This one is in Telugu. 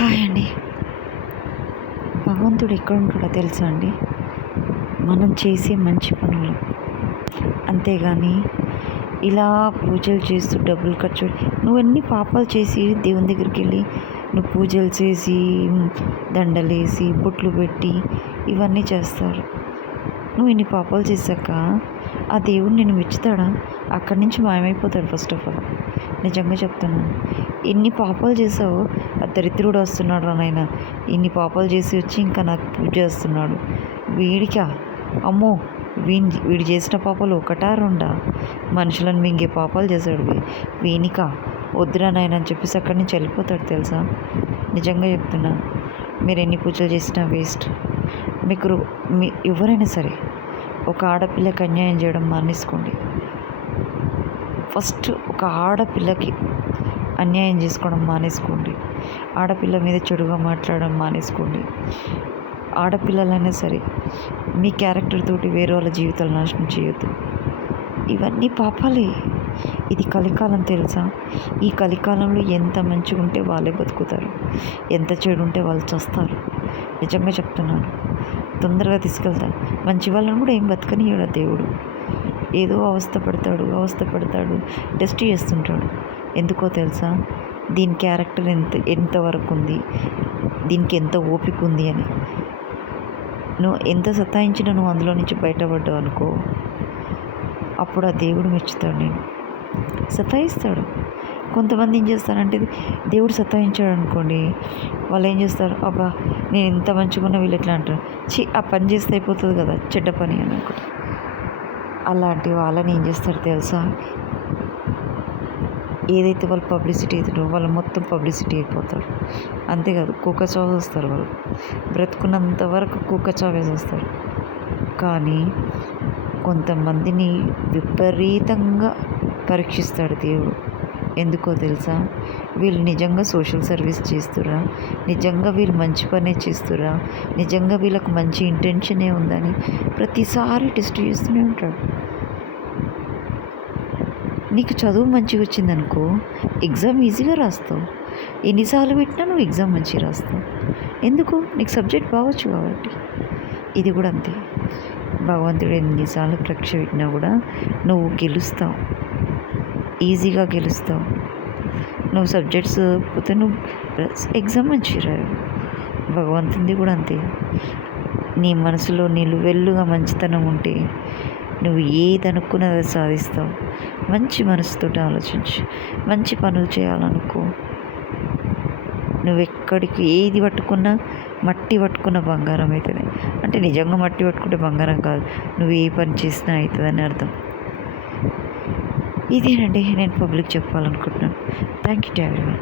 హాయ్ అండి. భగవంతుడు ఎక్కడుంటాడో తెలుసా అండి? మనం చేసే మంచి పనులు. అంతేగాని ఇలా పూజలు చేస్తూ డబ్బులు ఖర్చు నువ్వెన్ని పాపాలు చేసి దేవుని దగ్గరికెళ్ళి నువ్వు పూజలు చేసి, దండలేసి, బొట్లు పెట్టి ఇవన్నీ చేస్తారు. నువ్వు ఇన్ని పాపాలు చేశాక ఆ దేవుడు నిన్ను మెచ్చుతాడా? అక్కడి నుంచి మాయమైపోతాడు ఫస్ట్ ఆఫ్ ఆల్. నిజంగా చెప్తున్నాను. ఎన్ని పాపాలు చేసావో ఆ దరిద్రుడు వస్తున్నాడు రా నాయన, ఇన్ని పాపాలు చేసి వచ్చి ఇంకా నాకు పూజ చేస్తున్నాడు. వీడికా? అమ్మో, వీడు చేసిన పాపాలు ఒకటా రెండా? మనుషులను మింగే పాపాలు చేశాడు వీనికా? వద్దురా నాయన అని చెప్పేసి అక్కడి నుంచి వెళ్ళిపోతాడు తెలుసా. నిజంగా చెప్తున్నా, మీరు ఎన్ని పూజలు చేసినా వేస్ట్. మీ ఎవరైనా సరే ఒక ఆడపిల్లకి అన్యాయం చేయడం మానేసుకోండి. ఫస్ట్ ఒక ఆడపిల్లకి అన్యాయం చేసుకోవడం మానేసుకోండి. ఆడపిల్ల మీద చెడుగా మాట్లాడడం మానేసుకోండి. ఆడపిల్లలైనా సరే మీ క్యారెక్టర్ తోటి వేరే వాళ్ళ జీవితాలు నాశనం చేయొద్దు. ఇవన్నీ పాపాలే. ఇది కలికాలం తెలుసా. ఈ కలికాలంలో ఎంత మంచిగా ఉంటే వాళ్ళే బతుకుతారు, ఎంత చెడు ఉంటే వాళ్ళు చస్తారు. నిజంగా చెప్తున్నాను. తొందరగా తీసుకెళ్తాను. మంచి వాళ్ళని కూడా ఏం బతకనియడు దేవుడు. ఏదో అవస్థ పడతాడు, టెస్ట్ చేస్తుంటాడు. ఎందుకో తెలుసా? దీని క్యారెక్టర్ ఎంతవరకు ఉంది, దీనికి ఎంత ఓపిక ఉంది అని. నువ్వు ఎంత సతాయించినా నువ్వు అందులో నుంచి బయటపడ్డావు అనుకో, అప్పుడు ఆ దేవుడు మెచ్చుతాడు. నేను సతాయిస్తాడు. కొంతమంది ఏం చేస్తారంటే, దేవుడు సతాయించాడు అనుకోండి, వాళ్ళు ఏం చేస్తారు, అబ్బా నేను ఇంత మంచిగా ఉన్న వీళ్ళు ఎట్లా అంటారు, ఆ పని చేస్తే అయిపోతుంది కదా, చెడ్డ పని అని అనుకుంటా. అలాంటి వాళ్ళని ఏం చేస్తారు తెలుసా? ఏదైతే వాళ్ళు పబ్లిసిటీ అవుతారో వాళ్ళు మొత్తం పబ్లిసిటీ అయిపోతారు. అంతేకాదు కుక్కచావు వస్తారు. వాళ్ళు బ్రతుకున్నంత వరకు కుక్కచావేసి వస్తారు. కానీ కొంతమందిని విపరీతంగా పరీక్షిస్తాడు దేవుడు. ఎందుకో తెలుసా? వీళ్ళు నిజంగా సోషల్ సర్వీస్ చేస్తురా, నిజంగా వీళ్ళు మంచి పనే చేస్తురా, నిజంగా వీళ్ళకు మంచి ఇంటెన్షనే ఉందని ప్రతిసారి టెస్ట్ చేస్తూనే ఉంటాడు. నీకు చదువు మంచిగా వచ్చిందనుకో, ఎగ్జామ్ ఈజీగా రాస్తావు. ఎన్నిసార్లు పెట్టినా నువ్వు ఎగ్జామ్ మంచిగా రాస్తావు. ఎందుకు? నీకు సబ్జెక్ట్ బాగొచ్చు కాబట్టి. ఇది కూడా అంతే. భగవంతుడు ఎన్నిసార్లు పరీక్ష పెట్టినా కూడా నువ్వు గెలుస్తావు, ఈజీగా గెలుస్తావు. నువ్వు సబ్జెక్ట్స్ పోతే నువ్వు ఎగ్జామ్ మంచిగా రావు. భగవంతుడిది కూడా అంతే. నీ మనసులో నిలువెల్లుగా మంచితనం ఉంటే నువ్వు ఏది అనుకున్నది అది సాధిస్తావు. మంచి మనసుతో ఆలోచించి మంచి పనులు చేయాలనుకో. నువ్వెక్కడికి ఏది పట్టుకున్నా మట్టి పట్టుకున్న బంగారం అవుతుంది. అంటే నిజంగా మట్టి పట్టుకుంటే బంగారం కాదు, నువ్వు ఏ పని చేసినా అవుతుందని అర్థం. ఇదేనండి నేను పబ్లిక్ చెప్పాలనుకుంటున్నాను. Thank you to everyone.